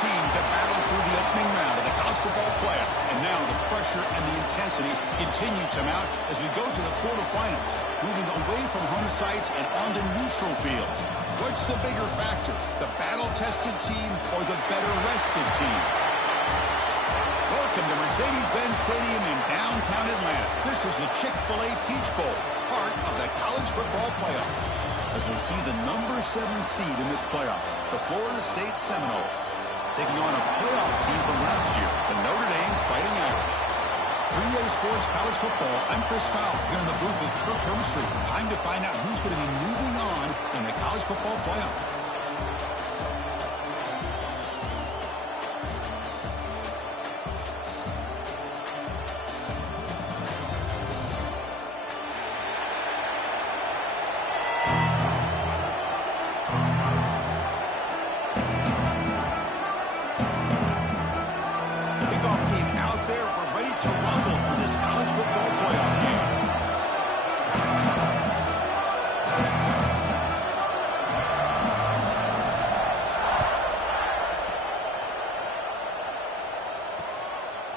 teams have battled through the opening round of the college football playoff, and now the pressure and the intensity continue to mount as we go to the quarterfinals, moving away from home sites and onto neutral fields. What's the bigger factor, the battle-tested team or the better-rested team? Welcome to Mercedes-Benz Stadium in downtown Atlanta. This is the Chick-fil-A Peach Bowl, part of the college football playoff. As we see the number 7 seed in this playoff, the Florida State Seminoles, taking on a playoff team from last year, the Notre Dame Fighting Irish. 3A Sports College Football, I'm Chris Fowler, here in the booth with Kirk Hermstreet. Time to find out who's going to be moving on in the college football playoff.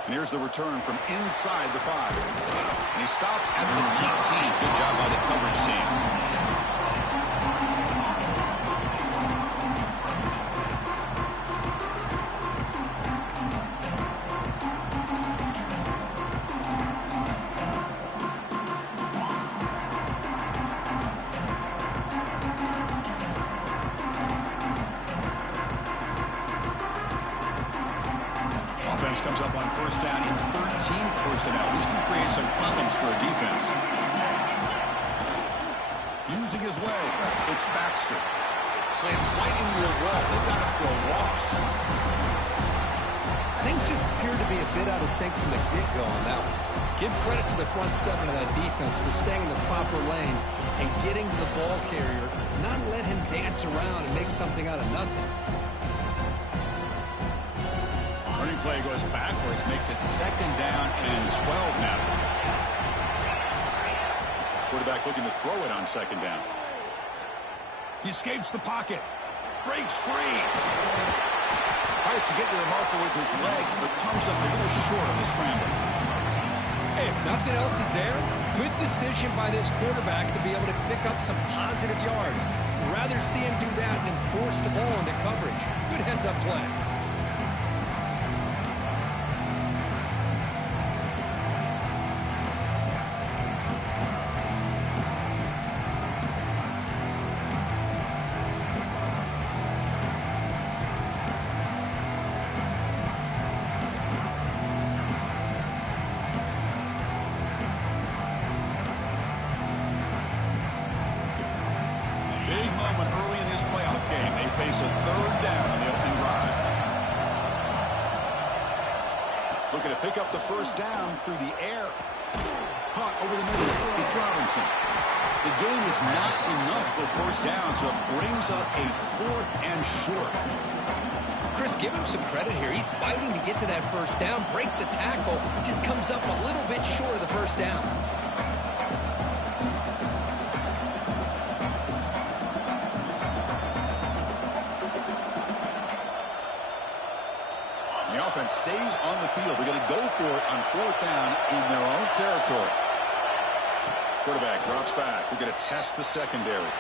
And here's the return from inside the 5. And he stopped at the 19. Good job by the coverage team. Offense comes up on first down in 13 personnel. This can create some problems for a defense. Using his legs, it's Baxter. Slants right into a wall. They've got it for a loss. Things just appear to be a bit out of sync from the get-go on that one. Give credit to the front 7 of that defense for staying in the proper lanes and getting to the ball carrier, not let him dance around and make something out of nothing. Running play goes backwards, makes it 2nd down and 12 now. Quarterback looking to throw it on 2nd down. He escapes the pocket. Breaks free. Tries to get to the marker with his legs, but comes up a little short on the scramble. Hey, if nothing else is there, good decision by this quarterback to be able to pick up some positive yards. Rather see him do that than force the ball into coverage. Good heads-up play. Big moment early in this playoff game. They face a 3rd down on the opening drive. Looking to pick up the first down through the air. Caught over the middle. It's Robinson. The gain is not enough for first down, so it brings up a 4th and short. Chris, give him some credit here. He's fighting to get to that first down, breaks the tackle, just comes up a little bit short of the first down. The offense stays on the field. We're going to go for it on 4th down in their own territory. Quarterback drops back. We're going to test the secondary.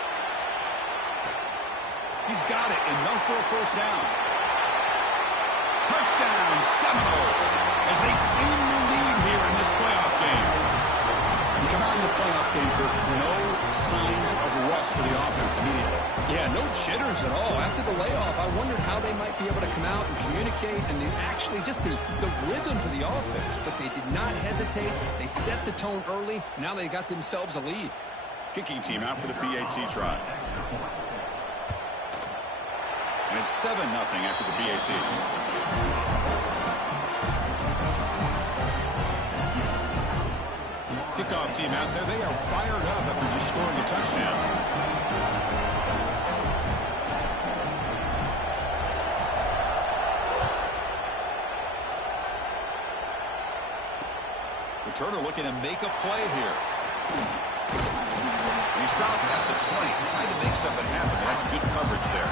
He's got it. Enough for a first down. Touchdown, Seminoles, as they claim the lead here in this playoff game. You come out in the playoff game, Kirk, no signs of rust for the offense immediately. Yeah, no jitters at all. After the layoff, I wondered how they might be able to come out and communicate and actually just the rhythm to the offense. But they did not hesitate. They set the tone early. Now they got themselves a lead. Kicking team out for the PAT try. And it's 7-0 after the PAT. Kickoff team out there. They are fired up after just scoring a touchdown. Returner looking to make a play here. And he stopped at the 20, trying to make something happen. That's good coverage there.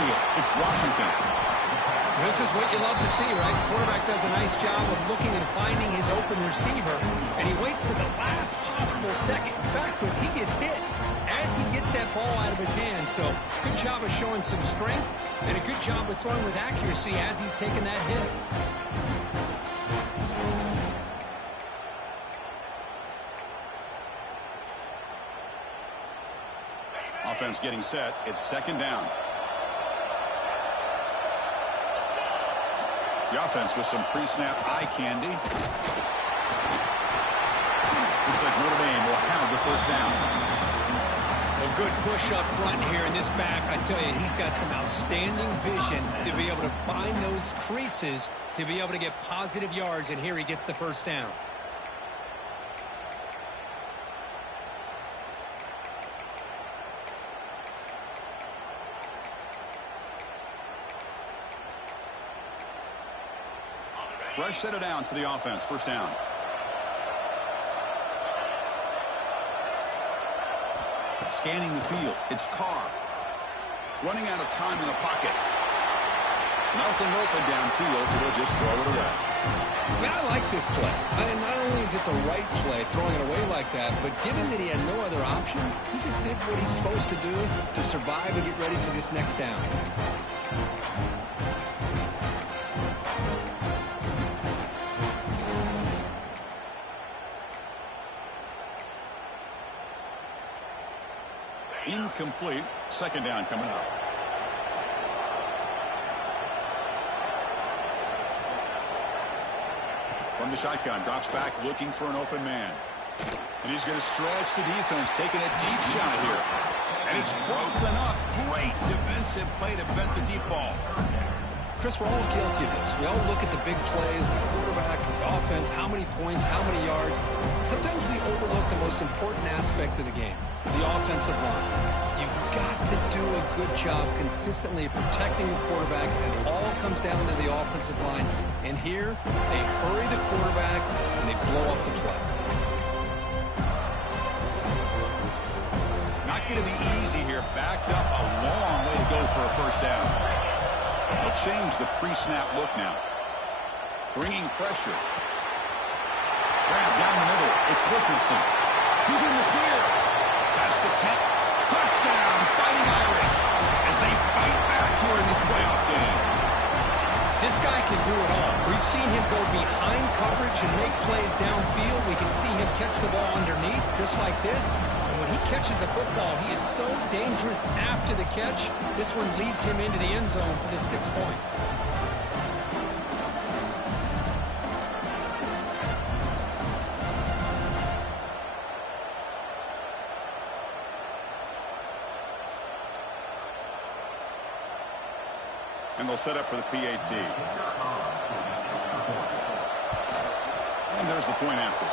backfield. It's Washington. This is what you love to see, right? The quarterback does a nice job of looking and finding his open receiver, and he waits to the last possible second. In fact, Chris, he gets hit as he gets that ball out of his hands. So good job of showing some strength and a good job of throwing with accuracy as he's taking that hit. Offense getting set. It's second down. The offense with some pre-snap eye candy. Looks like Notre Dame will have the first down. A good push up front here in this back. I tell you, he's got some outstanding vision to be able to find those creases to be able to get positive yards, and here he gets the first down. Fresh set of downs for the offense. First down. Scanning the field. It's Carr. Running out of time in the pocket. Nothing open downfield, so they'll just throw it away. Man, I like this play. Not only is it the right play, throwing it away like that, but given that he had no other option, he just did what he's supposed to do to survive and get ready for this next down. Incomplete. Second down coming up. From the shotgun, drops back looking for an open man. And he's going to stretch the defense, taking a deep shot here. And it's broken up. Great defensive play to prevent the deep ball. Chris, we're all guilty of this. We all look at the big plays, the quarterbacks, the offense, how many points, how many yards. Sometimes we overlook the most important aspect of the game, the offensive line. You've got to do a good job consistently protecting the quarterback, and it all comes down to the offensive line. And here, they hurry the quarterback, and they blow up the play. Not going to be easy here. Backed up a long way to go for a first down. They'll change the pre-snap look now. Bringing pressure. Grab down the middle. It's Richardson. He's in the clear. That's the 10. Touchdown, Fighting Irish, as they fight back here in this playoff game. This guy can do it all. We've seen him go behind coverage and make plays downfield. We can see him catch the ball underneath, just like this. And when he catches a football, he is so dangerous after the catch. This one leads him into the end zone for the 6 points. And they'll set up for the PAT. And there's the point after.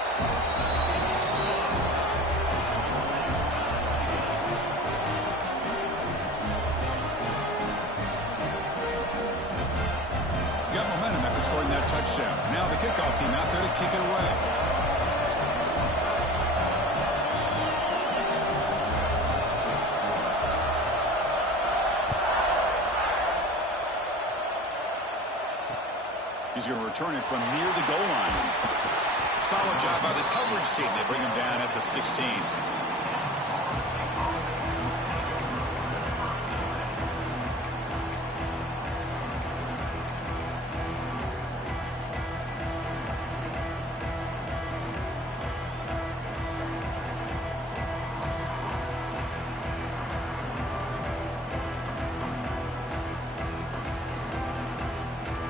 Got momentum after scoring that touchdown. Now the kickoff team out there to kick it away. He's going to return it from near the goal line. Solid job by the coverage team. They bring him down at the 16.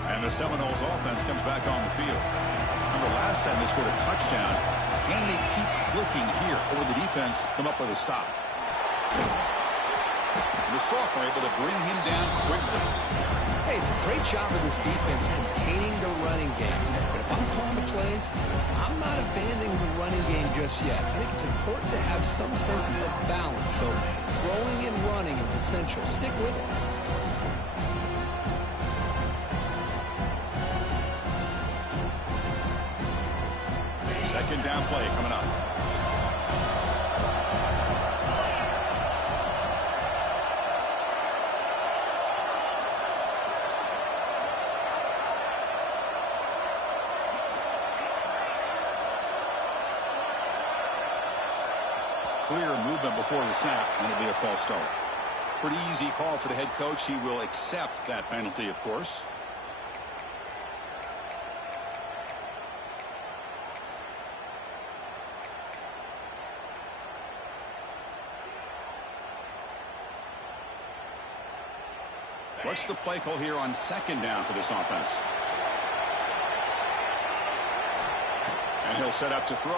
And the Seminoles offense comes back on the field. Remember last time they scored a touchdown. Can they keep clicking here, or will the defense come up with a stop? The Sophomore able to bring him down quickly. Hey, it's a great job of this defense containing the running game. But if I'm calling the plays, I'm not abandoning the running game just yet. I think it's important to have some sense of balance. So throwing and running is essential. Stick with it. Second down play coming up. clear movement before the snap, and it'll be a false start. Pretty easy call for the head coach. He will accept that penalty, of course. What's the play call here on second down for this offense? And he'll set up to throw.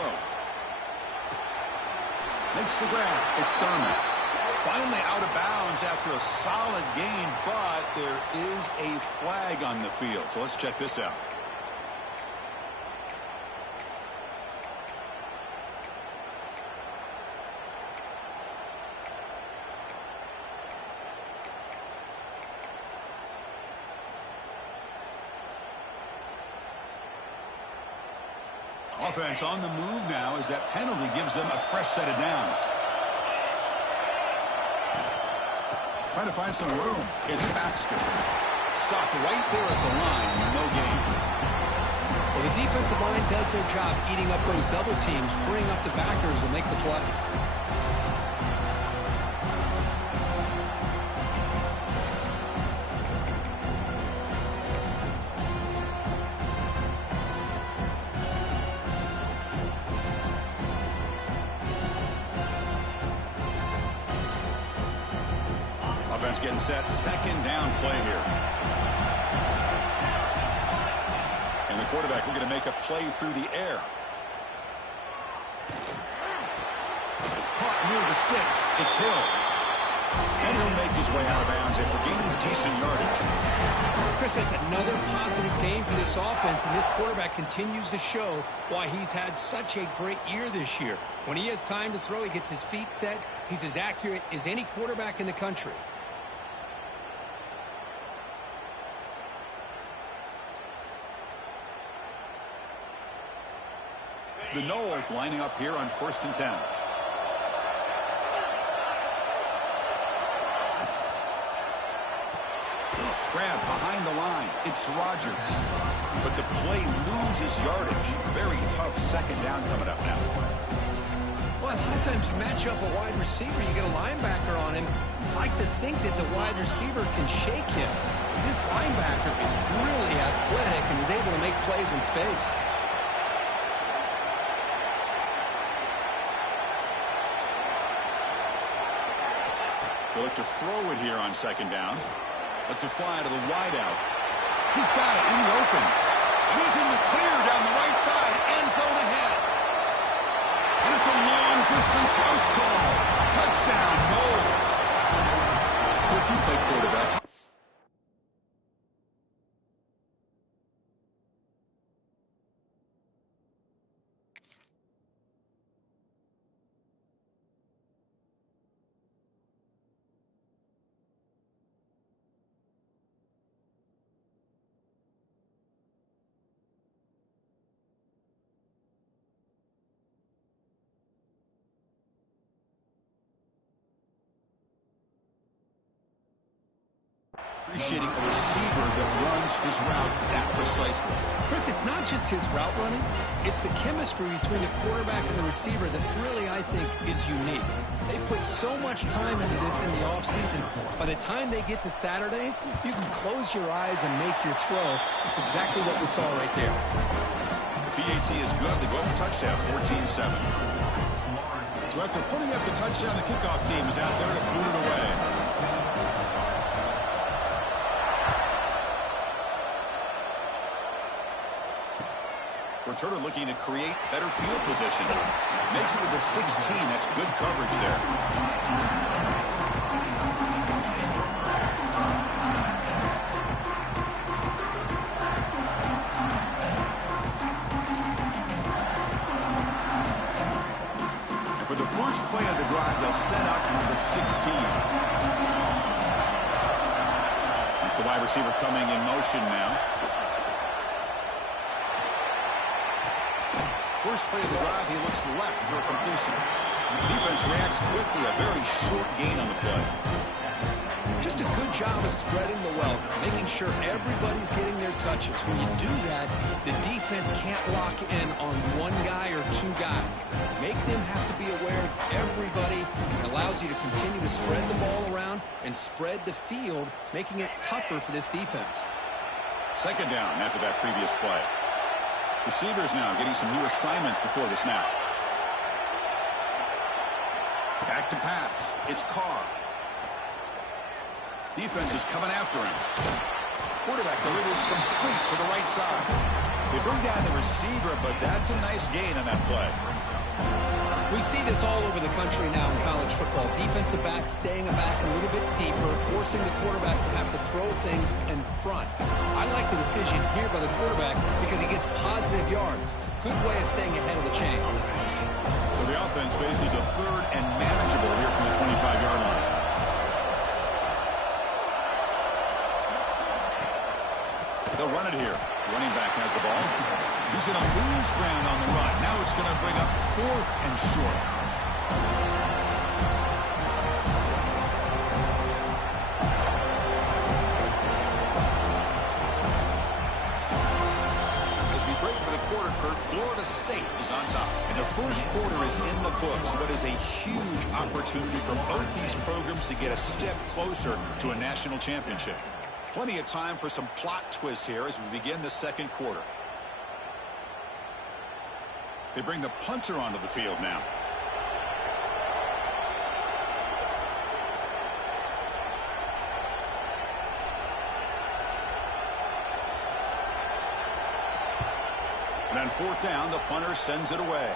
Makes the grab. It's Thurman. Finally out of bounds after a solid gain, but there is a flag on the field. So let's check this out. Offense on the move now as that penalty gives them a fresh set of downs. Trying to find some room. It's Baxter. Stopped right there at the line. No gain. Well, the defensive line does their job eating up those double teams, freeing up the backers to make the play. Offense getting set. Second down play here. And the quarterback looking to make a play through the air. Caught near the sticks. It's Hill. And he'll make his way out of bounds after gaining decent yardage. Chris, that's another positive game for this offense, and this quarterback continues to show why he's had such a great year this year. When he has time to throw, he gets his feet set. He's as accurate as any quarterback in the country. The Knowles lining up here on 1st and 10. Grab behind the line. It's Rodgers. But the play loses yardage. Very tough second down coming up now. Well, a lot of times you match up a wide receiver, you get a linebacker on him. You like to think that the wide receiver can shake him. But this linebacker is really athletic and is able to make plays in space. They'll look to throw it here on second down. Let's it fly to the wideout. He's got it in the open. And he's in the clear down the right side. End zone ahead. And it's a long-distance house call. Touchdown, Knowles. If you play quarterback. Appreciating a receiver that runs his routes that precisely. Chris, it's not just his route running. It's the chemistry between the quarterback and the receiver that really, I think, is unique. They put so much time into this in the offseason. By the time they get to Saturdays, you can close your eyes and make your throw. It's exactly what we saw right there. The PAT is good. They go up a touchdown, 14-7. So after putting up the touchdown, the kickoff team is out there to boot it away. Returner looking to create better field position. Makes it to the 16. That's good coverage there. And for the first play of the drive, they'll set out at the 16. It's the wide receiver coming in motion now. First play of the drive, he looks left for a completion. The defense reacts quickly, a very short gain on the play. Just a good job of spreading the wealth, making sure everybody's getting their touches. When you do that, the defense can't lock in on one guy or two guys. Make them have to be aware of everybody. It allows you to continue to spread the ball around and spread the field, making it tougher for this defense. Second down after that previous play. Receivers now getting some new assignments before the snap. Back to pass. It's Carr. Defense is coming after him. Quarterback delivers complete to the right side. They bring down the receiver, but that's a nice gain on that play. We see this all over the country now in college football. Defensive backs staying back a little bit deeper, forcing the quarterback to have to throw things in front. I like the decision here by the quarterback because he gets positive yards. It's a good way of staying ahead of the chains. So the offense faces a third and manageable here from the 25-yard line. They'll run it here. Running back has the ball. He's going to lose ground on the run. Now it's going to bring up 4th and short. As we break for the quarter, Kurt, Florida State is on top. And the first quarter is in the books, but is a huge opportunity for both these programs to get a step closer to a national championship. Plenty of time for some plot twists here as we begin the second quarter. They bring the punter onto the field now. And on 4th down, the punter sends it away.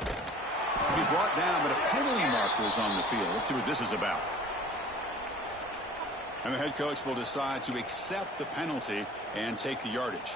To be brought down, but a penalty marker is on the field. Let's see what this is about. And the head coach will decide to accept the penalty and take the yardage.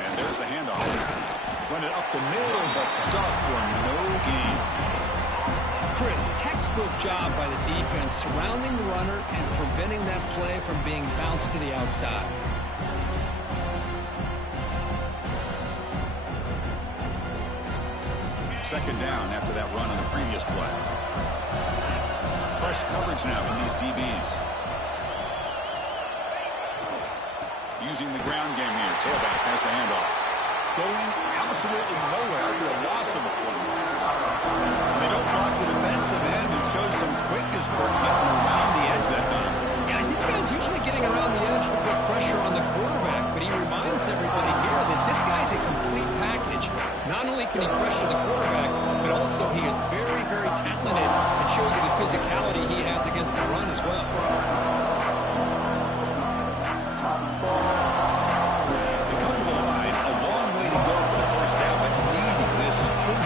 And there's the handoff. Run it up the middle, but stuffed for no gain. Chris, textbook job by the defense surrounding the runner and preventing that play from being bounced to the outside. Second down after that run on the previous play. Press coverage now from these DBs. Using the ground game here. Tailback has the handoff. Going absolutely nowhere. That'll be a loss of a play. They don't block the defensive end and show some quickness for getting around the edge that time. Yeah, this guy's usually getting around the edge to put pressure on the quarterback, but he reminds everybody here that this guy's a complete package. Not only can he pressure the quarterback, but also he is very, very talented. It shows you the physicality he has against the run as well.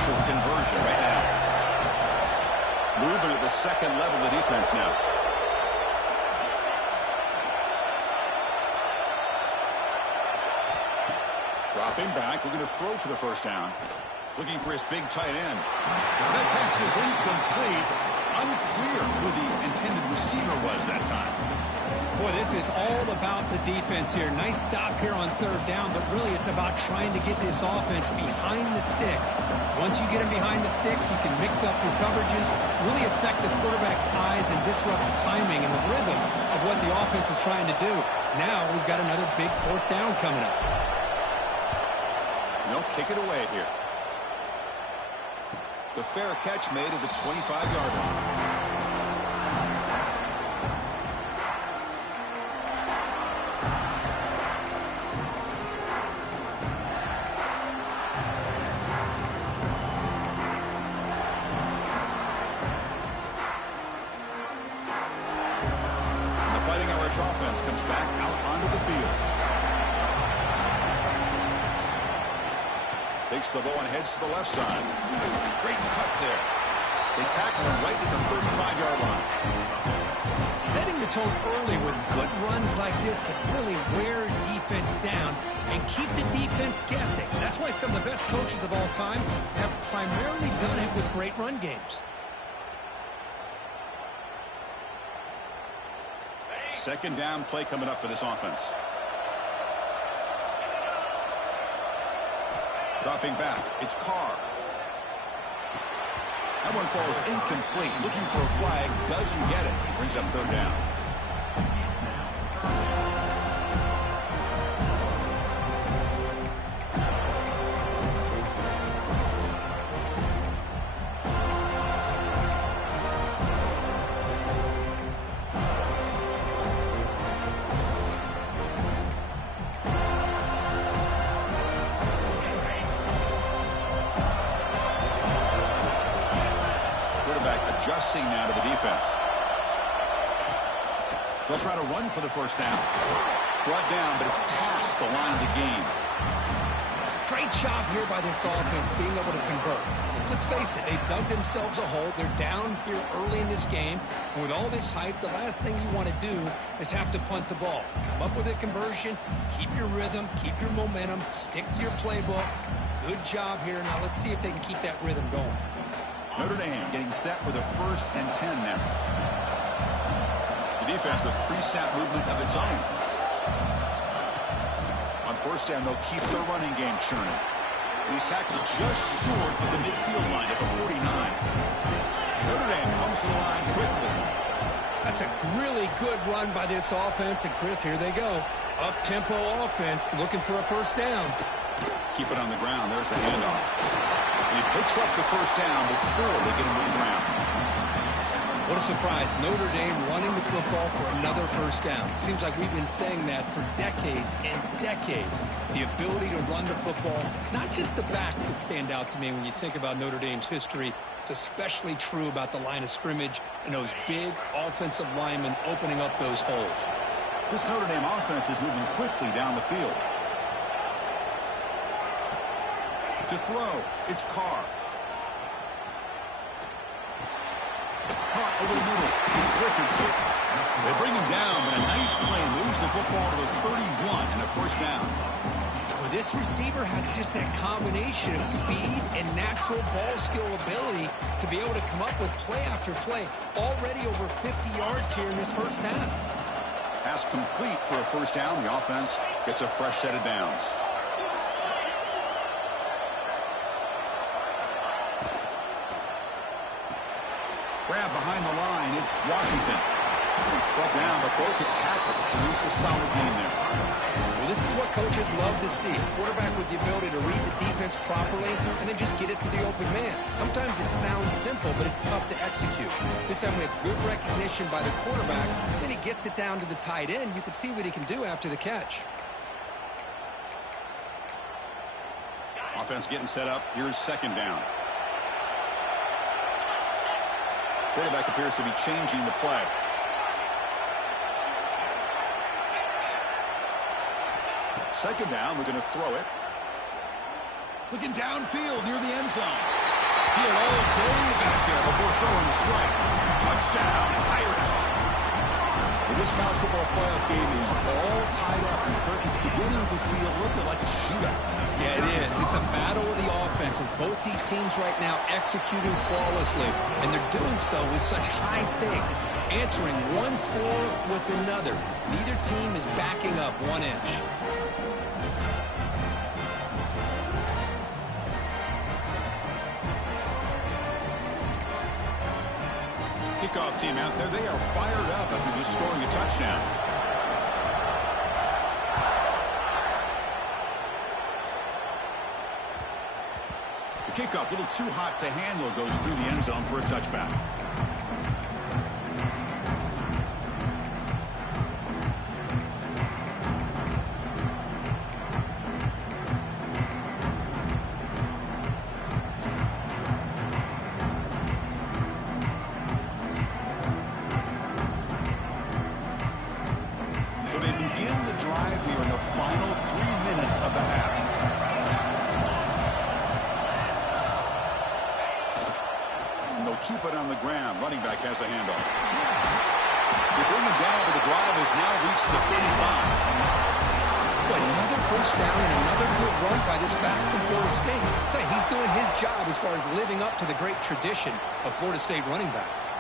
Conversion right now. Movement at the second level of the defense now. Dropping back, looking to throw for the first down. Looking for his big tight end. That pass is incomplete. Unclear who the intended receiver was that time. Boy, this is all about the defense here. Nice stop here on 3rd down, but really it's about trying to get this offense behind the sticks. Once you get them behind the sticks, you can mix up your coverages, really affect the quarterback's eyes and disrupt the timing and the rhythm of what the offense is trying to do. Now we've got another big 4th down coming up. They'll kick it away here. The fair catch made at the 25-yard line. Offense comes back out onto the field. Takes the ball and heads to the left side. Great cut there. They tackle him right at the 35-yard line. Setting the tone early with good runs like this can really wear defense down and keep the defense guessing. That's why some of the best coaches of all time have primarily done it with great run games. Second down play coming up for this offense. Dropping back, it's Carr. That one falls incomplete. Looking for a flag, doesn't get it. Brings up third down. Adjusting now to the defense. They'll try to run for the first down. Brought down, but it's past the line of the game. Great job here by this offense being able to convert. Let's face it, they've dug themselves a hole. They're down here early in this game. And with all this hype, the last thing you want to do is have to punt the ball. Come up with a conversion, keep your rhythm, keep your momentum, stick to your playbook. Good job here. Now let's see if they can keep that rhythm going. Notre Dame getting set with a 1st and 10 now. The defense with pre-snap movement of its own. On first down, they'll keep their running game churning. He's tackled just short of the midfield line at the 49. Notre Dame comes to the line quickly. That's a really good run by this offense. And, Chris, here they go. Up-tempo offense looking for a first down. Keep it on the ground. There's the handoff. And he picks up the first down before they get him to the ground. What a surprise. Notre Dame running the football for another first down. Seems like we've been saying that for decades and decades. The ability to run the football, not just the backs that stand out to me when you think about Notre Dame's history. It's especially true about the line of scrimmage and those big offensive linemen opening up those holes. This Notre Dame offense is moving quickly down the field. To throw, it's Carr. Caught over the middle. It's Richardson. They bring him down, but a nice play moves the football to the 31 and a first down. Well, this receiver has just that combination of speed and natural ball skill ability to be able to come up with play after play. Already over 50 yards here in this first half. Pass complete for a first down. The offense gets a fresh set of downs. Grab behind the line. It's Washington. Brought down, but broke a tackle. Produce a solid game there. Well, this is what coaches love to see. A quarterback with the ability to read the defense properly and then just get it to the open man. Sometimes it sounds simple, but it's tough to execute. This time we have good recognition by the quarterback. Then he gets it down to the tight end. You can see what he can do after the catch. Offense getting set up. Here's second down. Quarterback appears to be changing the play. Second down, we're going to throw it. Looking downfield near the end zone. He had all day back there before throwing the strike. Touchdown, Irish. Well, this college football playoff game is all tied up, and Curtin's beginning to feel a little bit like a shootout. Yeah, it is. It's a battle of the offenses. Both these teams right now executing flawlessly, and they're doing so with such high stakes, answering one score with another. Neither team is backing up 1 inch. Kickoff team out there, they are fired up after just scoring a touchdown. The kickoff, a little too hot to handle, goes through the end zone for a touchback. So they begin the drive here in the final 3 minutes of the half. And they'll keep it on the ground. Running back has the handoff. They bring has now reached the 35. Boy, another first down and another good run by this back from Florida State. I tell you, he's doing his job as far as living up to the great tradition of Florida State running backs.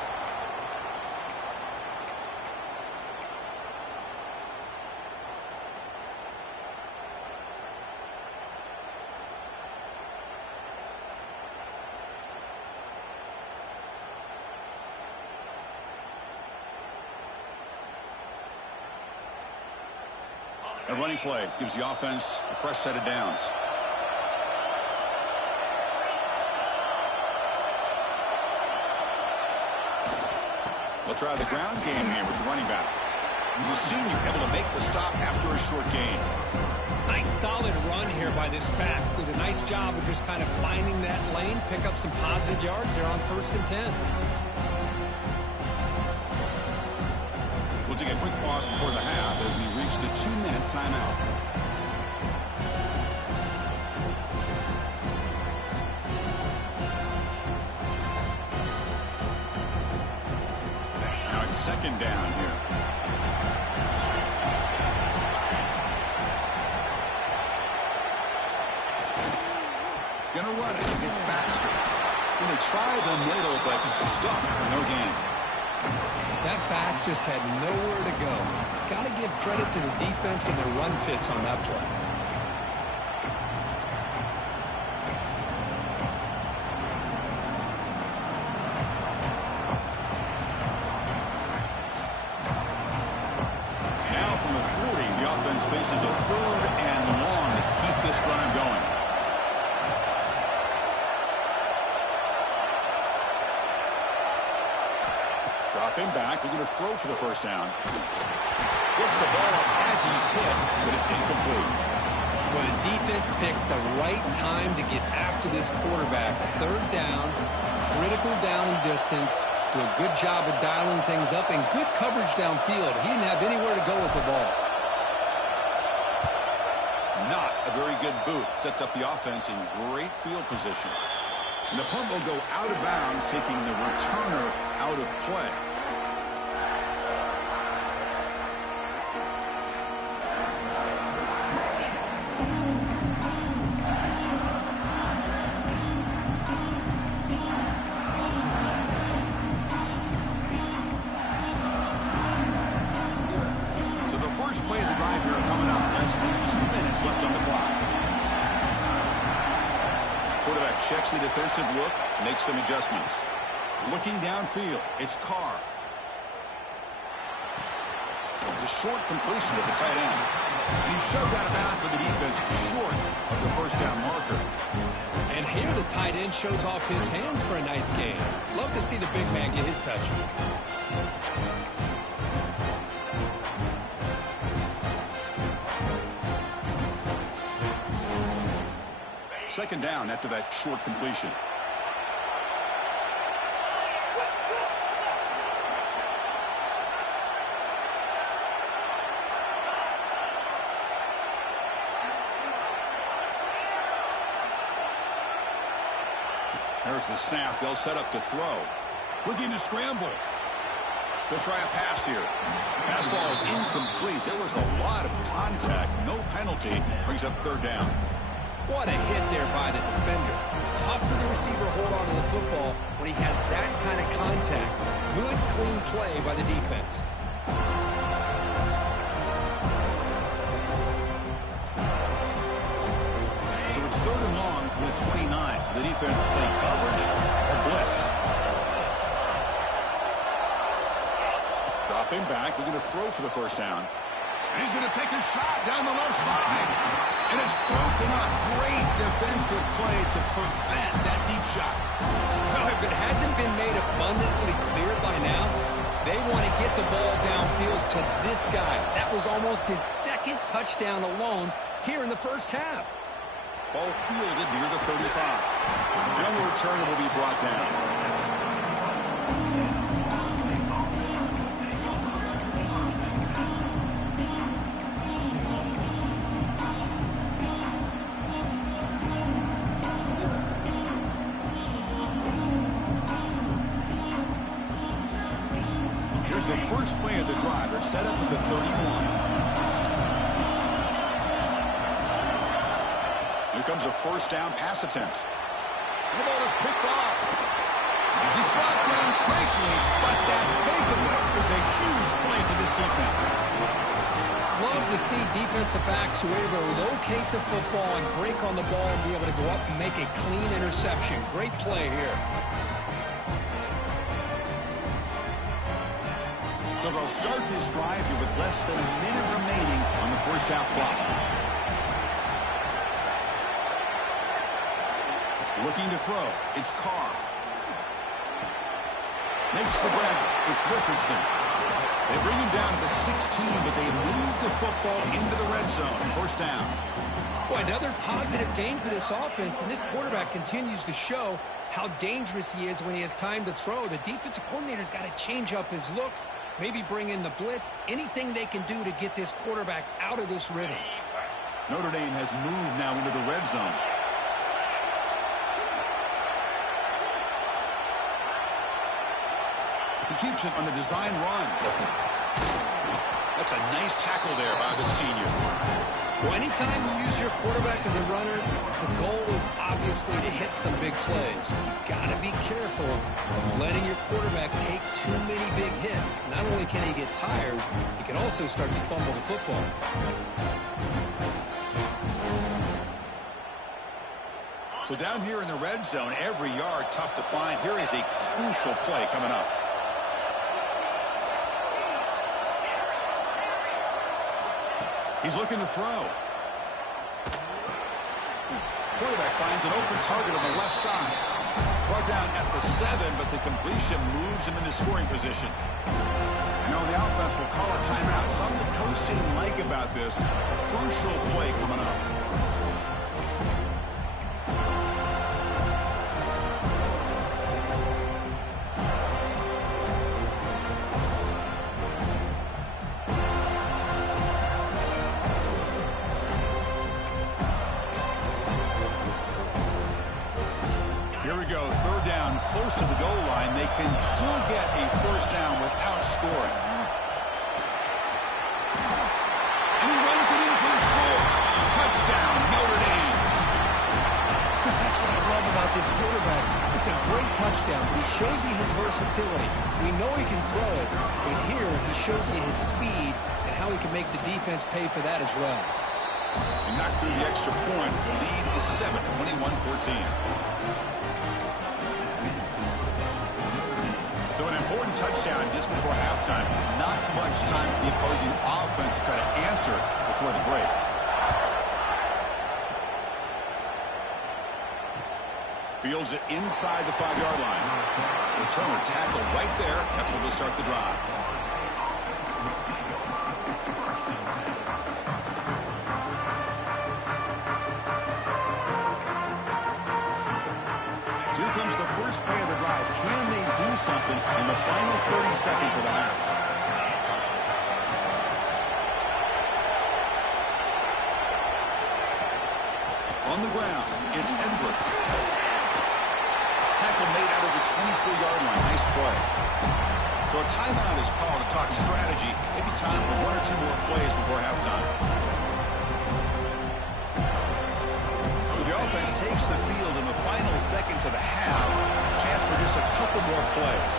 A running play gives the offense a fresh set of downs. They'll try the ground game here with the running back. The senior able to make the stop after a short gain. Nice solid run here by this back. Did a nice job of just kind of finding that lane, pick up some positive yards there on 1st and 10. We'll take a quick pause before the half as we reach the 2-minute timeout. Now it's 2nd down here. Gonna run it. It's Baxter. Gonna try the middle, but stuck for no gain. That back just had nowhere to go. Got to give credit to the defense and their run fits on that play. Now from the 40, the offense faces a 3rd and long to keep this drive going. Dropping back, we're going to throw for the 1st down. Gets the ball up as he's hit, but it's incomplete. Well, the defense picks the right time to get after this quarterback. 3rd down, critical down and distance. Do a good job of dialing things up and good coverage downfield. He didn't have anywhere to go with the ball. Not a very good boot. Sets up the offense in great field position. And the punt will go out of bounds, taking the returner out of play. So the first play of the drive here coming up. Less than 2 minutes left on the clock. Quarterback checks the defensive look, makes some adjustments. Looking downfield, it's Carr. It's a short completion to the tight end. He's shoved out of bounds by the defense short of the 1st down marker. And here the tight end shows off his hands for a nice gain. Love to see the big man get his touches. 2nd down after that short completion. There's the snap. They'll set up to throw. Looking to scramble. They'll try a pass here. Pass ball is incomplete. There was a lot of contact. No penalty. Brings up 3rd down. What a hit there by the defender. Tough for the receiver to hold on to the football when he has that kind of contact. Good, clean play by the defense. So it's 3rd and long from the 29. The defense play coverage or blitz. Dropping back. They're going to throw for the 1st down. And he's going to take a shot down the left side. And it's broken up. Great defensive play to prevent that deep shot. Well, if it hasn't been made abundantly clear by now, they want to get the ball downfield to this guy. That was almost his 2nd touchdown alone here in the 1st half. Ball fielded near the 35. And the returner will be brought down. first play of the drive. They're set up at the 31. Here comes a first down pass attempt. And the ball is picked off. He's brought down quickly, but that takeaway is a huge play for this defense. Love to see defensive backs who are able to locate the football and break on the ball and be able to go up and make a clean interception. Great play here. So they'll start this drive here with less than a minute remaining on the first half clock. Looking to throw. It's Carr. Makes the grab. It's Richardson. They bring him down to the 16, but they move the football into the red zone. First down. Boy, another positive game for this offense, and this quarterback continues to show how dangerous he is when he has time to throw. The defensive coordinator's got to change up his looks, maybe bring in the blitz, anything they can do to get this quarterback out of this rhythm. Notre Dame has moved now into the red zone. He keeps it on the design run. That's a nice tackle there by the senior. Well, anytime you use your quarterback as a runner, the goal is obviously to hit some big plays. You've got to be careful of letting your quarterback take too many big hits. Not only can he get tired, he can also start to fumble the football. So down here in the red zone, every yard tough to find. Here is a crucial play coming up. He's looking to throw. Quarterback finds an open target on the left side. Brought down at the 7, but the completion moves him into scoring position. You know, the offense will call a timeout. Something the coach didn't like about this. Crucial play coming up. Here we go, third down, close to the goal line. They can still get a first down without scoring. And he runs it in for the score. Touchdown, Notre Dame. Chris, that's what I love about this quarterback. It's a great touchdown, but he shows you his versatility. We know he can throw it, but here he shows you his speed and how he can make the defense pay for that as well. And knocked through the extra point. The lead is 7, 21-14. So an important touchdown just before halftime. Not much time for the opposing offense to try to answer before the break. Fields it inside the 5-yard line. Returner tackled right there. That's where they'll start the drive. So here comes the first play of the drive. Can they do something in the final 30 seconds of the half? On the ground, it's Edwards. Tackle made out of the 24-yard line. Nice play. So a timeout is called to talk strategy. Maybe time for 1 or 2 more plays before halftime. So the offense takes the field in the final seconds of the half. Chance for just a couple more plays.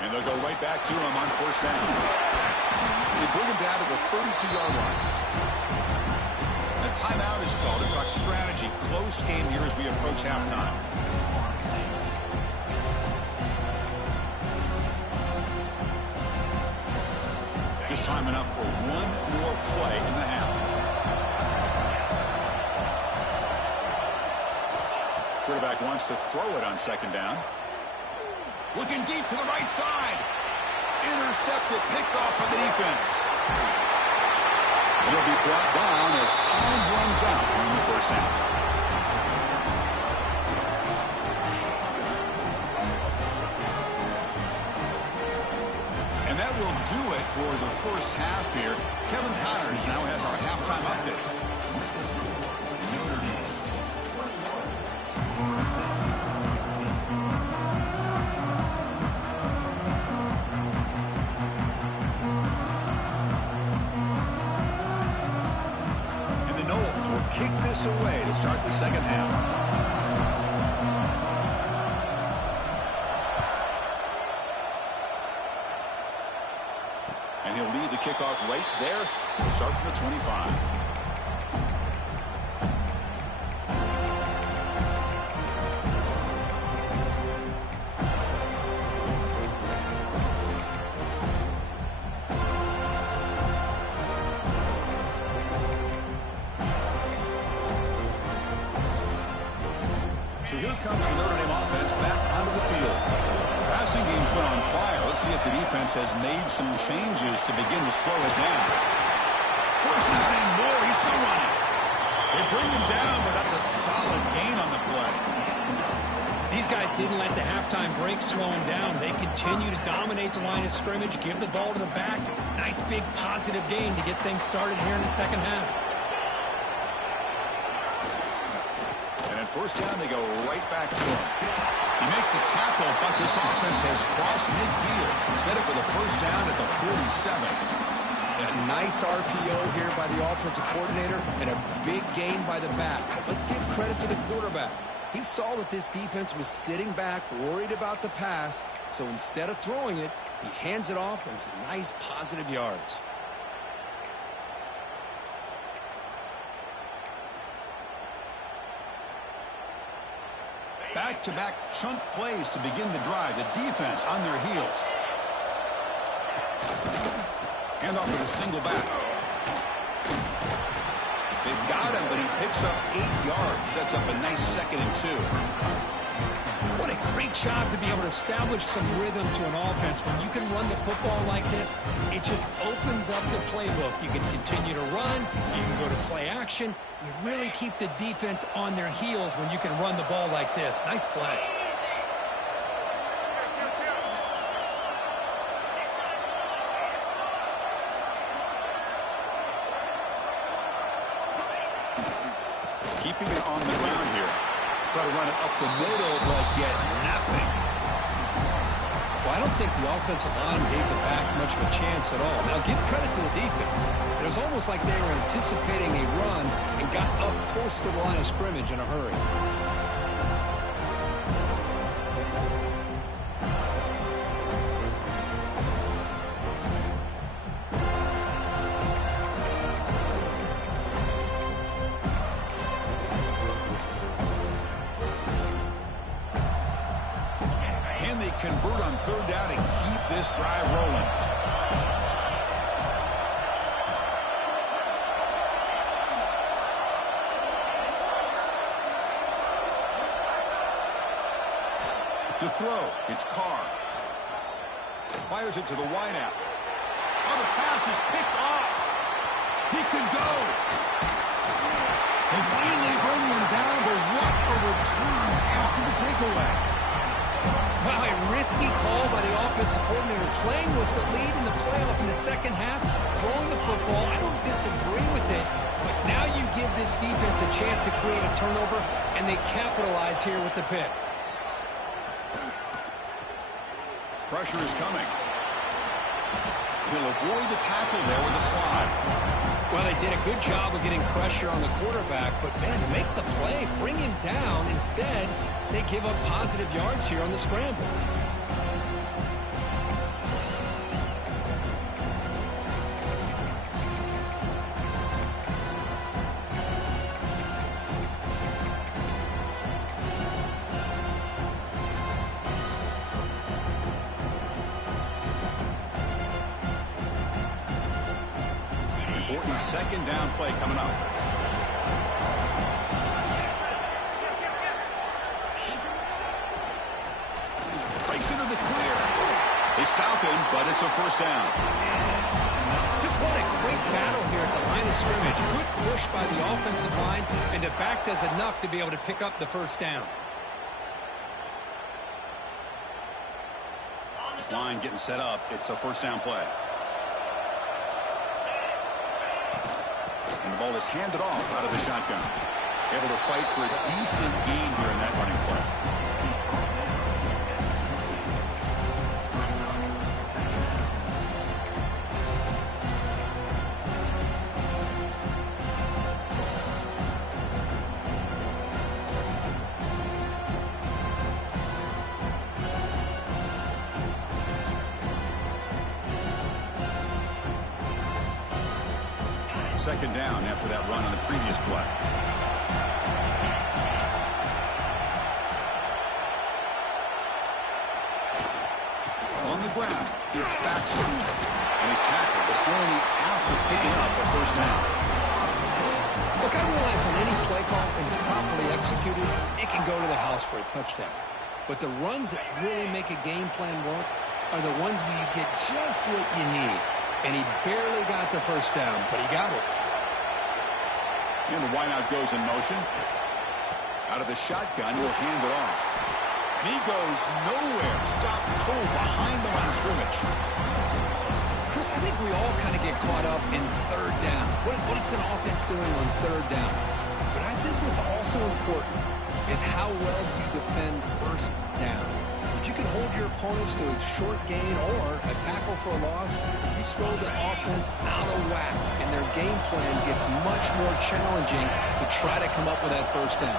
And they'll go right back to him on first down. They bring him down to the 32-yard line. A timeout is called to talk strategy. Close game here as we approach halftime. Just time enough for 1 more play in the half. Quarterback wants to throw it on second down. Looking deep to the right side. Intercepted, picked off by the defense. He'll be brought down as time runs out in the first half. And that will do it for the first half here. Kevin Connors now has our halftime update. kick this away to start the second half. And he'll lead the kickoff right there. He'll start from the 25. So here comes the Notre Dame offense back onto the field. Passing game's been on fire. Let's see if the defense has made some changes to begin to slow it down. First down and more. He's still running. They bring him down, but that's a solid gain on the play. These guys didn't let the halftime break slow him down. They continue to dominate the line of scrimmage, give the ball to the back. Nice big positive gain to get things started here in the second half. First down, they go right back to him. You make the tackle, but this offense has crossed midfield. Set it with a first down at the 47. A nice RPO here by the offensive coordinator and a big gain by the back. Let's give credit to the quarterback. He saw that this defense was sitting back, worried about the pass, so instead of throwing it, he hands it off and some nice positive yards. Back-to-back chunk plays to begin the drive. The defense on their heels. Hand off with a single back. They've got him, but he picks up 8 yards. Sets up a nice 2nd and 2. What a great job to be able to establish some rhythm to an offense. When you can run the football like this, it just opens up the playbook. You can continue to run. You can go to play action. You really keep the defense on their heels when you can run the ball like this. Nice play. Keeping it on the ground here. Try to run it up the middle, but get nothing. Well, I don't think the offensive line gave the back much of a chance at all. Now, give credit to the defense. It was almost like they were anticipating a run and got up close to the line of scrimmage in a hurry. Convert on third down and keep this drive rolling. To throw, it's Carr. Fires it to the wideout. Oh, the pass is picked off. He can go. They finally bring him down, but what a return after the takeaway. Wow, a risky call by the offensive coordinator, playing with the lead in the playoff in the second half, throwing the football. I don't disagree with it, but now you give this defense a chance to create a turnover, and they capitalize here with the pick. Pressure is coming. He'll avoid the tackle there with a slide. Well, they did a good job of getting pressure on the quarterback, but, man, make the play, bring him down. Instead, they give up positive yards here on the scramble. Important second down play coming up. Breaks into the clear. They stop him, but it's a first down. Just what a great battle here at the line of scrimmage. Good push by the offensive line, and the back does enough to be able to pick up the first down. This line getting set up. It's a first down play. And the ball is handed off out of the shotgun. Able to fight for a decent gain here in that running play. Second down after that run on the previous play. On the ground, it's Baxter. And he's tackled, but only after picking up a first down. Look, I realize on any play call, when it's properly executed, it can go to the house for a touchdown. But the runs that really make a game plan work are the ones where you get just what you need. And he barely got the first down, but he got it. And the wideout goes in motion. Out of the shotgun, he'll hand it off. And he goes nowhere. Stop cold behind the line of scrimmage. Chris, I think we all kind of get caught up in third down. What's an offense doing on third down? But I think what's also important is how well you defend first down. If you can hold your opponents to a short gain or a tackle for a loss, you throw the offense out of whack, and their game plan gets much more challenging to try to come up with that first down.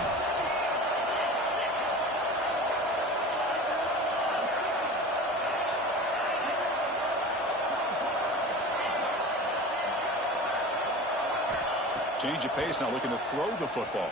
Change of pace now, looking to throw the football.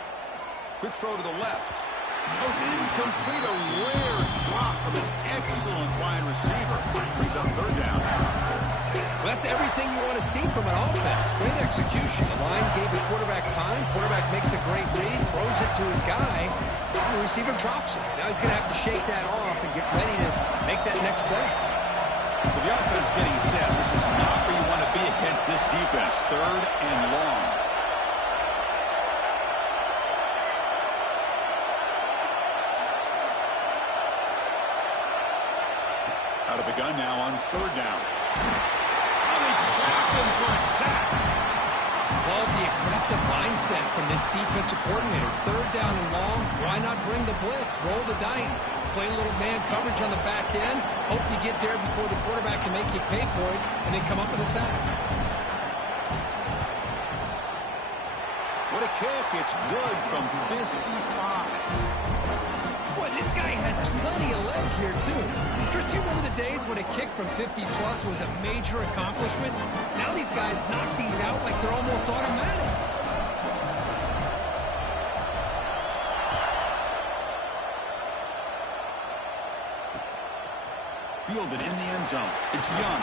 Quick throw to the left. Oh, it's incomplete. A rare drop from an excellent wide receiver. Brings up third down. Well, that's everything you want to see from an offense. Great execution. The line gave the quarterback time. Quarterback makes a great read, throws it to his guy, and the receiver drops it. Now he's going to have to shake that off and get ready to make that next play. So the offense getting set. This is not where you want to be against this defense. Third and long. Out of the gun now on third down. Oh, they trap him for a sack. Love the aggressive mindset from this defensive coordinator. Third down and long. Why not bring the blitz? Roll the dice. Play a little man coverage on the back end. Hope you get there before the quarterback can make you pay for it, and then come up with a sack. What a kick. It's good from 55. Boy, this guy had plenty of leg here, too. Chris, you remember the days when a kick from 50-plus was a major accomplishment? Now these guys knock these out like they're almost automatic. Fielded in the end zone. It's Young.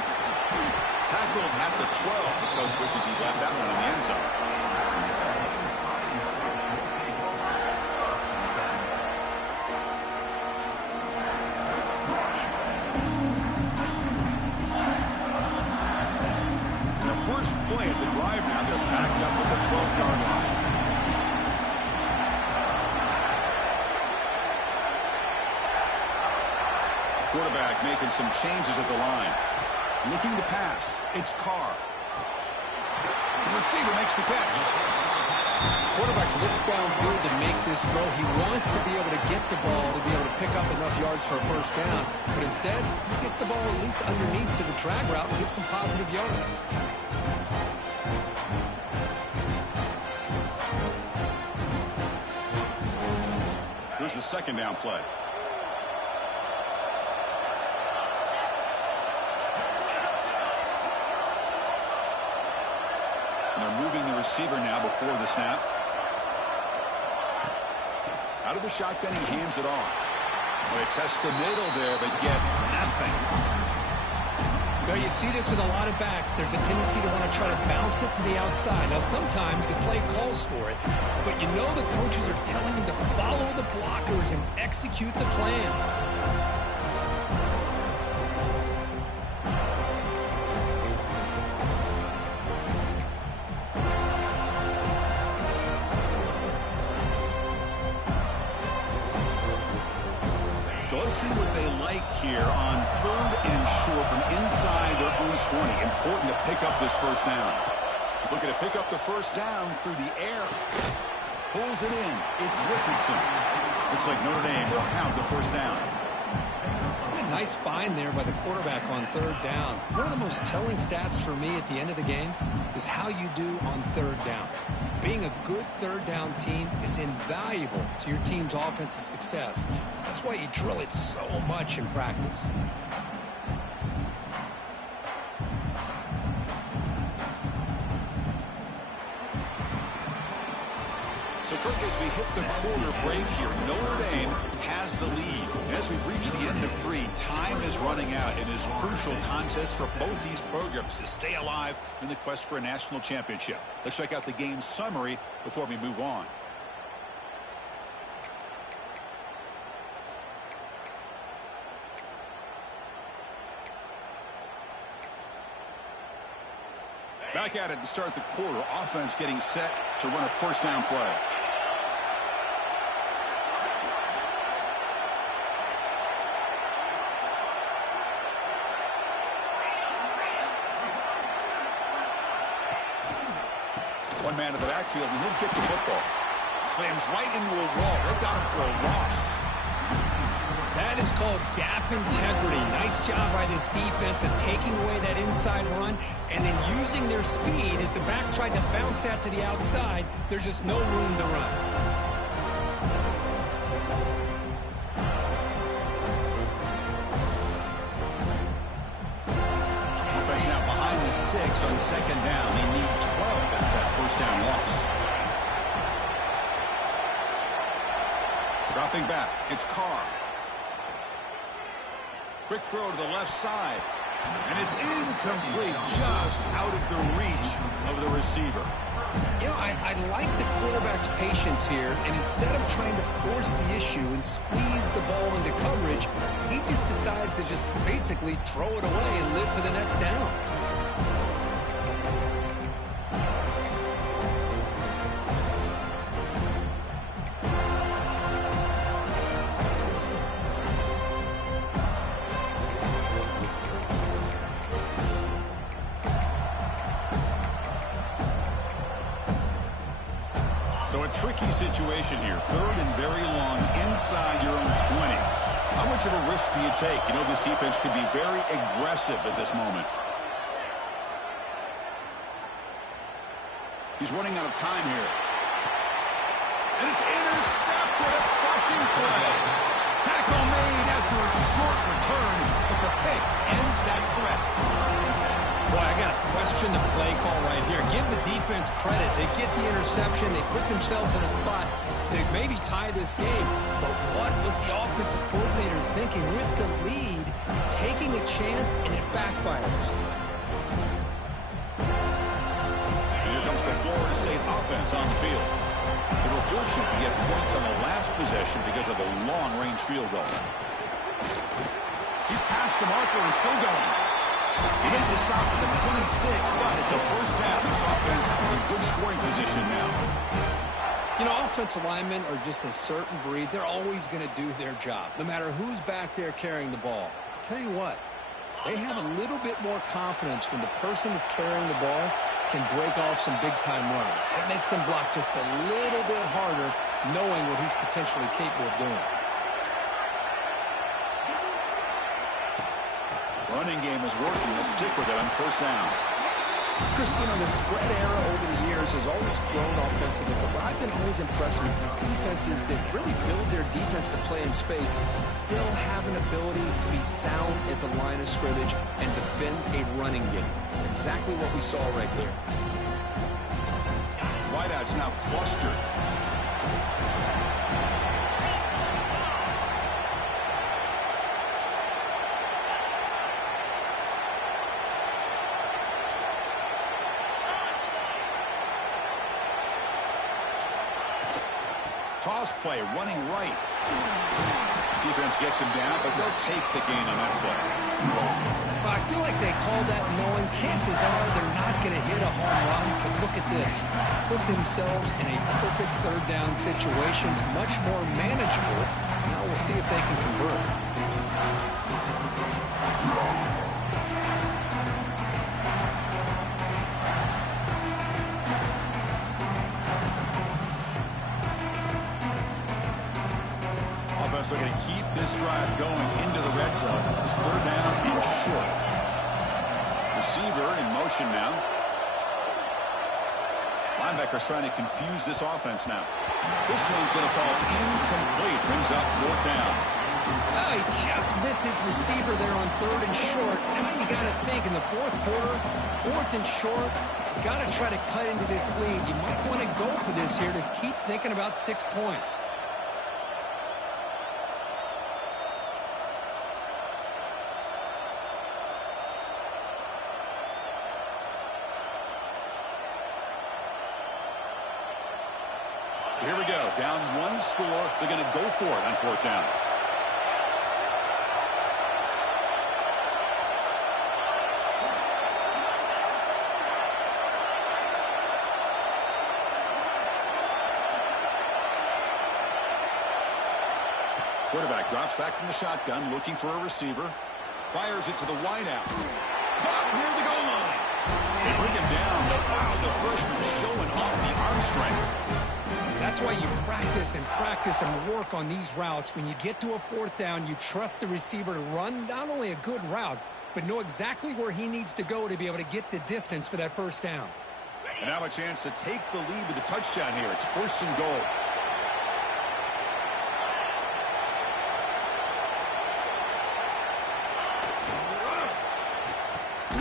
Tackled at the 12. The coach wishes he'd left that one in the end zone. First play at the drive now. They're backed up at the 12-yard line. Quarterback making some changes at the line. Looking to pass. It's Carr. The receiver makes the catch. Quarterback looks downfield to make this throw. He wants to be able to get the ball to be able to pick up enough yards for a first down. But instead, he gets the ball at least underneath to the drag route and gets some positive yards. Here's the second down play. And they're moving the receiver now before the snap. Out of the shotgun, he hands it off. They test the middle there, but get nothing. Well, you see this with a lot of backs. There's a tendency to want to try to bounce it to the outside. Now, sometimes the play calls for it, but you know the coaches are telling him to follow the blockers and execute the plan. So let's see what they like here on third and short from inside their own 20. Important to pick up this first down. Looking to pick up the first down through the air. Pulls it in. It's Richardson. Looks like Notre Dame will have the first down. A nice find there by the quarterback on third down. One of the most telling stats for me at the end of the game is how you do on third down. Being a good third down team is invaluable to your team's offensive success. That's why you drill it so much in practice. quick as we hit the quarter break here. Notre Dame has the lead. As we reach the end of 3, time is running out. It is a crucial contest for both these programs to stay alive in the quest for a national championship. Let's check out the game summary before we move on. Back at it to start the quarter. Offense getting set to run a first down play. One man in the backfield, and he'll get the football. Slams right into a wall. They got him for a loss. That is called gap integrity. Nice job by this defense of taking away that inside run and then using their speed as the back tried to bounce that to the outside. There's just no room to run. Offense now behind the 6 on second down. They need 12 after that first down loss. Dropping back, it's Carr. Quick throw to the left side. And it's incomplete, just out of the reach of the receiver. You know, I like the quarterback's patience here, and instead of trying to force the issue and squeeze the ball into coverage, he just decides to just basically throw it away and live for the next down. So a tricky situation here. 3rd and very long inside your own 20. How much of a risk do you take? You know this defense could be very aggressive at this moment. He's running out of time here. And it's intercepted. A crushing play. Tackle made after a short return, but the pick ends that threat. Boy, I got to question the play call right here. Give the defense credit. They get the interception. They put themselves in a spot to maybe tie this game. But what was the offensive coordinator thinking with the lead, taking a chance, and it backfires? And here comes the Florida State offense on the field. They were fortunate to get points on the last possession because of a long-range field goal. He's past the marker and still going. He made the stop at the 26, but it's a first down. This offense in good scoring position now. You know, offensive linemen are just a certain breed. They're always going to do their job, no matter who's back there carrying the ball. I'll tell you what, they have a little bit more confidence when the person that's carrying the ball can break off some big-time runs. It makes them block just a little bit harder, knowing what he's potentially capable of doing. Running game is working. Let's stick with it on first down. Chris, you know, the spread era over the years has always grown offensively, but I've been always impressed with defenses that really build their defense to play in space, still have an ability to be sound at the line of scrimmage and defend a running game. It's exactly what we saw right there. Wideouts now clustered. Toss play, running right. Defense gets him down, but they'll take the gain on that play. Well, I feel like they called that knowing chances are they're not going to hit a home run. But look at this. Put themselves in a perfect third down situation. It's much more manageable. Now we'll see if they can convert. So going to keep this drive going into the red zone. It's 3rd down and short. Receiver in motion now. Linebackers trying to confuse this offense now. This one's going to fall incomplete. Brings up 4th down. Oh, he just missed his receiver there on 3rd and short. Now you got to think in the 4th quarter, 4th and short, you got to try to cut into this lead. You might want to go for this here to keep thinking about 6 points. So here we go. Down 1 score. They're going to go for it on 4th down. Quarterback drops back from the shotgun, looking for a receiver. Fires it to the wideout. Caught near the goal line. They bring him down, but wow, the freshman showing off the arm strength. That's why you practice and work on these routes. When you get to a 4th down, you trust the receiver to run not only a good route, but know exactly where he needs to go to be able to get the distance for that 1st down. And now a chance to take the lead with a touchdown here. It's 1st and goal.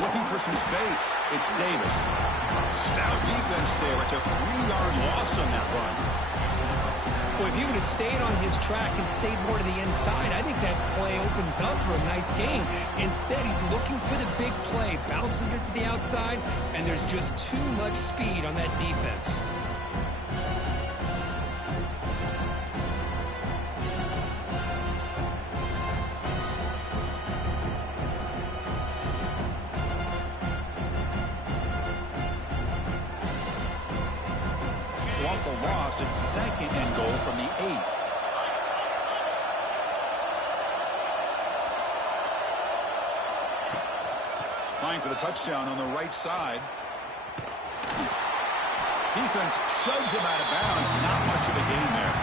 Looking for some space. It's Davis. Stout defense there. It's a 3-yard loss on that run. Well, if he would have stayed on his track and stayed more to the inside, I think that play opens up for a nice gain. Instead, he's looking for the big play. Bounces it to the outside, and there's just too much speed on that defense. So off the loss, it's 2nd and goal from the 8. Flying for the touchdown on the right side. Defense shoves him out of bounds. Not much of a gain there.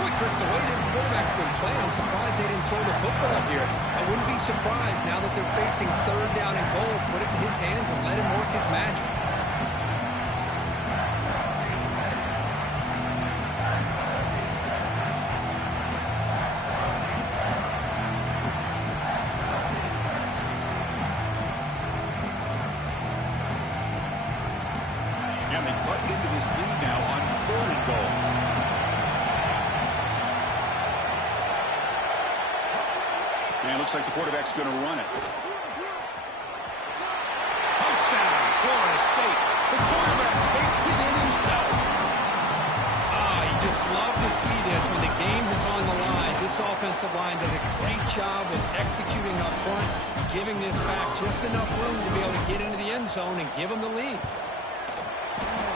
Boy, Chris, the way this quarterback's been playing, I'm surprised they didn't throw the football here. I wouldn't be surprised now that they're facing 3rd down and goal. Put it in his hands and let him work his magic. And they cut into this lead now on 3rd and goal. And it looks like the quarterback's going to run it. Touchdown, Florida State. The quarterback takes it in himself. You just love to see this when the game is on the line. This offensive line does a great job of executing up front, giving this back just enough room to be able to get into the end zone and give them the lead.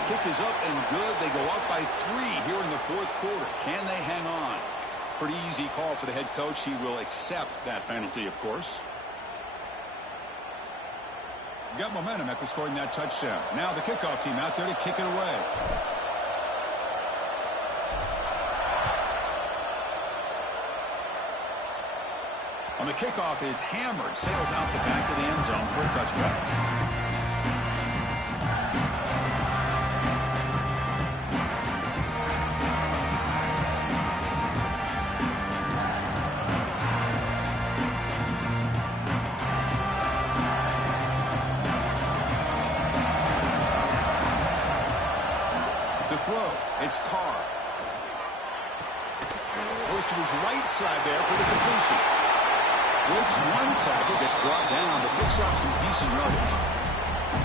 Kick is up and good. They go up by 3 here in the 4th quarter. Can they hang on? Pretty easy call for the head coach. He will accept that penalty, of course. Got momentum after scoring that touchdown. Now the kickoff team out there to kick it away. On the kickoff is hammered. Sails out the back of the end zone for a touchback. It's Carr. Goes to his right side there for the completion. Breaks one tackle, gets brought down, but picks up some decent yardage.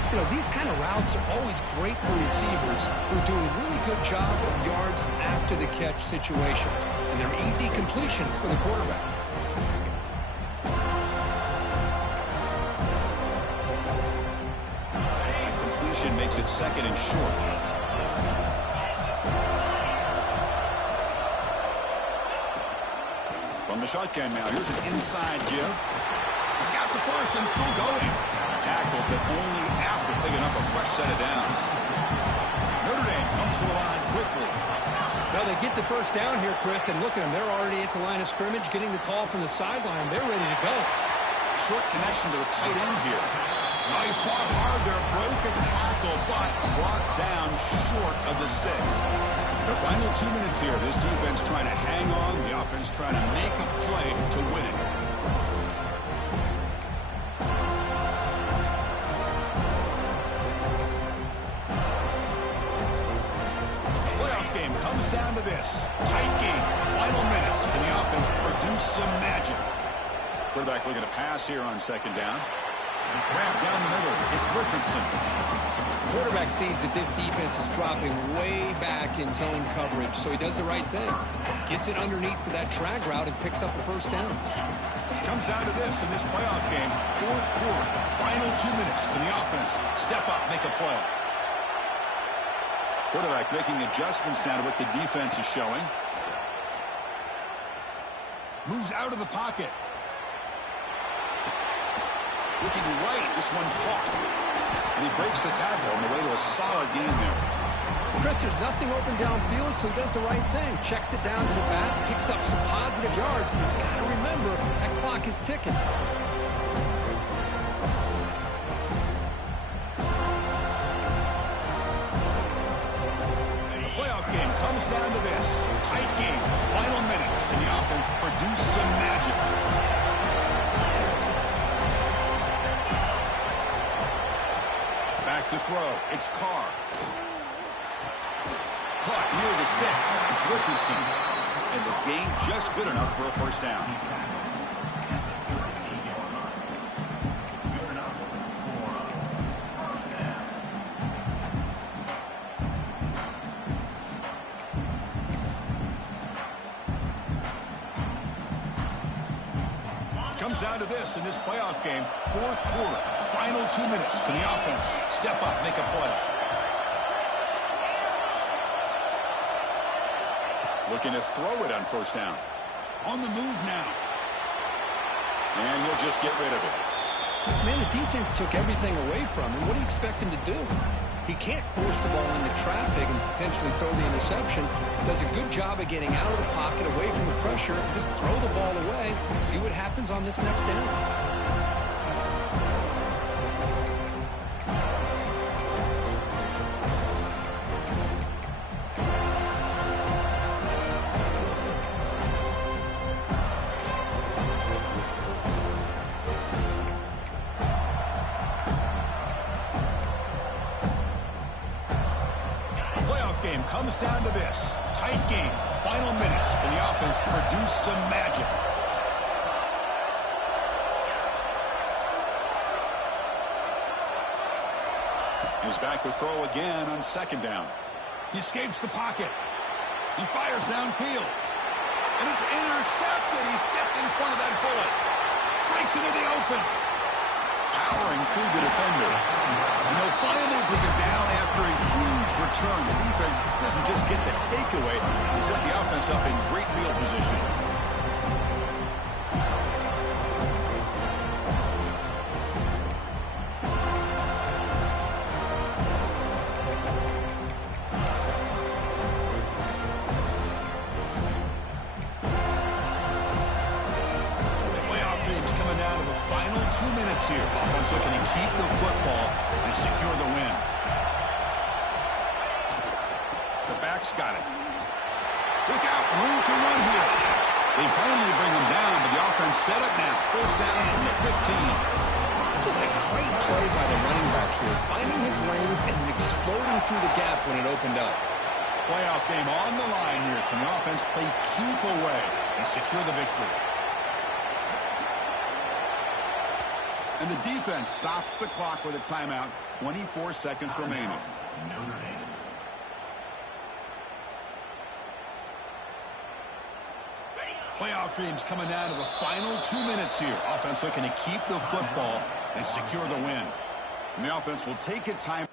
You know, these kind of routes are always great for receivers who do a really good job of yards after the catch situations. And they're easy completions for the quarterback. And completion makes it 2nd and short. From the shotgun now, here's an inside give. He's got the first and still going. Tackled, but only after picking up a fresh set of downs. Notre Dame comes to the line quickly. Well, they get the first down here, Chris, and look at them. They're already at the line of scrimmage, getting the call from the sideline. They're ready to go. Short connection to the tight end here. Now he fought hard there, broke a tackle, but brought down short of the sticks. The final 2 minutes here. This defense trying to hang on. The offense trying to make a play to win it. Playoff game comes down to this. Tight game. Final minutes. Can the offense produce some magic? Quarterback looking to pass here on second down. Grab down the middle. It's Richardson. Quarterback sees that this defense is dropping way back in zone coverage, so he does the right thing. Gets it underneath to that drag route and picks up a first down. Comes down to this in this playoff game. Fourth quarter. Final 2 minutes. Can the offense step up, make a play? Quarterback making adjustments now to what the defense is showing. Moves out of the pocket. Looking right, this one caught. And he breaks the tackle on the way to a solid gain there. Chris, there's nothing open downfield, so he does the right thing. Checks it down to the back, picks up some positive yards, but he's got to remember that clock is ticking. The playoff game comes down to this. Tight game, final minutes. Can the offense produce some magic? To throw. It's Carr. Caught near the sticks. It's Richardson. And the gain just good enough for a first down. Comes down to this in this playoff game. Fourth quarter. Final 2 minutes. Can the offense step up, make a play? Looking to throw it on first down. On the move now. And he'll just get rid of it. Man, the defense took everything away from him. What do you expect him to do? He can't force the ball into traffic and potentially throw the interception. Does a good job of getting out of the pocket, away from the pressure, just throw the ball away. See what happens on this next down. Comes down to this. Tight game. Final minutes. Can the offense produce some magic? He's back to throw again on second down. He escapes the pocket. He fires downfield. And it's intercepted. He stepped in front of that bullet. Breaks into the open. Powering through the defender. And they'll finally bring it down after a huge return. The defense doesn't just get the takeaway. They set the offense up in great field position. Final 2 minutes here. Offense looking to keep the football and secure the win. The back's got it. Look out, room to run here. They finally bring him down, but the offense set up now. First down from the 15. Just a great play by the running back here, finding his lanes and then exploding through the gap when it opened up. Playoff game on the line here. Can the offense play keep away and secure the victory? And the defense stops the clock with a timeout. 24 seconds remaining. Playoff dreams coming down to the final 2 minutes here. Offense looking to keep the football and secure the win. And the offense will take a timeout.